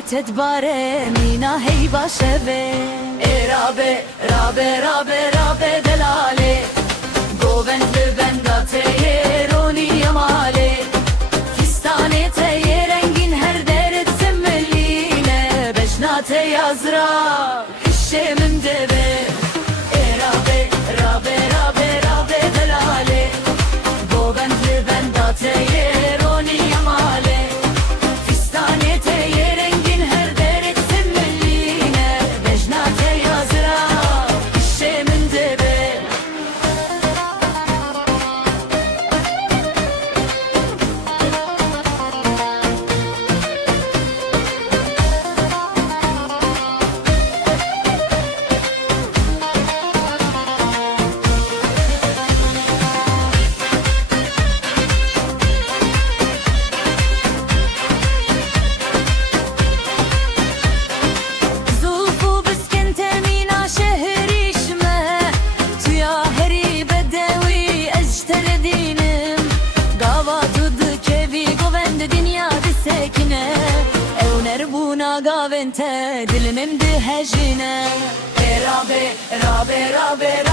تدباره مینا هی باشه به رابه رابه رابه رابه دلاله گوبند بندا تیرونی یماله فستانه تی رنگین هر درد زملینه بجنات یازرا کشه من دبه رابه رابه رابه رابه دلاله گوبند بندا تیرونی یماله فستانه تی رنگین هر درد زملینه بجنات یازرا کشه من دبه Gavente dilimim de hejine Rabe rabe rabe